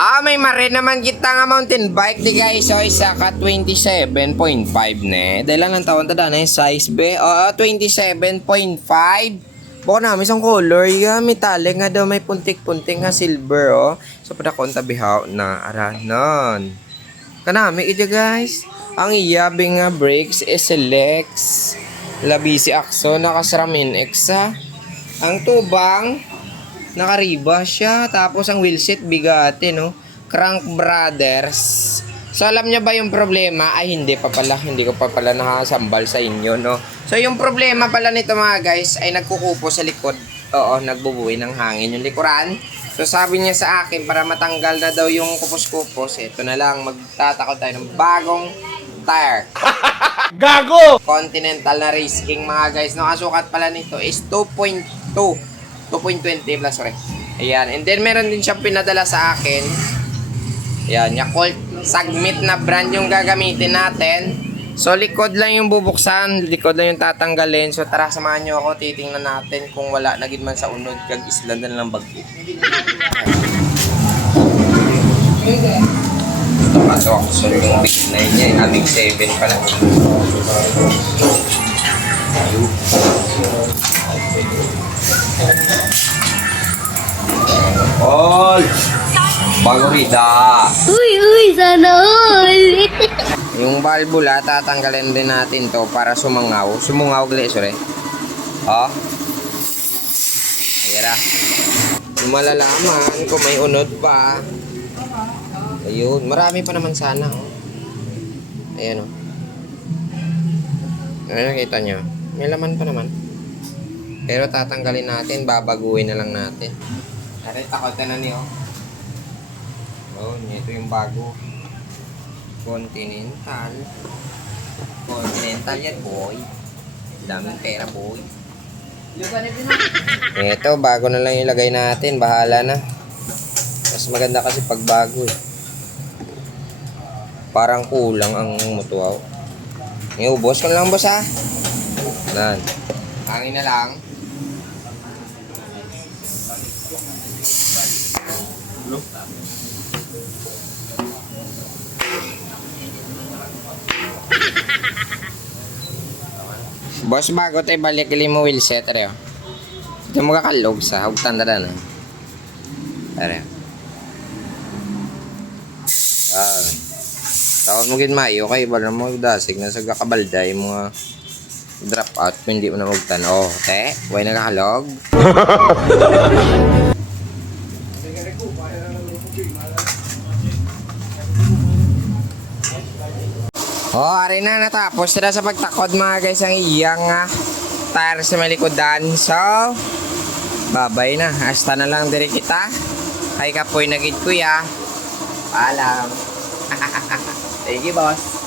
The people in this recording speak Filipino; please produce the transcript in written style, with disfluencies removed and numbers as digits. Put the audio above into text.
May mare naman kita nga mountain bike di guys. So, isa ka 27.5 ne. Dahil lang ang taon tada na yung size B. 27.5. Baka namin isang color. Metallic nga daw. May puntik-puntik nga silver, oh. So, pada konta bihaw na aranon. Kanami ito guys. Ang iyabing nga brakes is Lex. Labisi akso. Nakasaramin eksa. Ang tubang nakariba siya. Tapos ang wheelset bigati, no? Crank Brothers. So alam niya ba yung problema? Ay hindi pa pala. Hindi ko pa pala nakasambal sa inyo, no? So yung problema pala nito mga guys ay nagkukupo sa likod. Oo, nagbubuhay ng hangin yung likuran. So sabi niya sa akin para matanggal na daw yung kupos-kupos. Ito na lang, magtatakot tayo ng bagong tire. Gago! Continental na Race King mga guys. No, kasukat pala nito is 2.2. 2.20 plus, sorry. Ayan. And then, meron din siyang pinadala sa akin. Ayan. Yakult Sagmit na brand yung gagamitin natin. So, likod lang yung bubuksan. Likod lang yung tatanggalin. So, tara, samahan nyo ako. Titingnan natin kung wala naging man sa unod. Kag-islandan lang bago. Napasok ako sa yung big 9 niya. Big 7 pala. All bago rida. Uy, sana all. Yung valvula, tatanggalin din natin to para sumangaw. Sumungaw gali, sorry. Oh. Ayara. Malalaman kung may unod pa. Ayun, marami pa naman sana, oh. Ayan, oh. Ano nakita nyo? May laman pa naman. Pero tatanggalin natin, babaguhin na lang natin. Aray, takot na niyo. Oh, ito yung bago. Continental. Continental yan, boy. Daming pera, boy. Ito, bago na lang ilagay natin. Bahala na. Mas maganda kasi pag bago, eh. Parang kulang ang mutuaw. Iubos ko na lang, boss, ha? Nan. Hangin na lang. Boss, bago tayo balik mo wheelset, reo. Ito mo kakalog sa hugtan na na. Reo. Tawag mo gin mayo kay bala mo dasig na sa gakabalday mga drop out kung hindi mo na hugtan. Oh, te, way nakakalog. Oh, ari na natapos na sa pagtakod mga guys ang iyang tire sa malikodan. So, babay na. Hasta na lang diri kita. Kay kapoy nagid kuya. Paalam. Thank you, boss.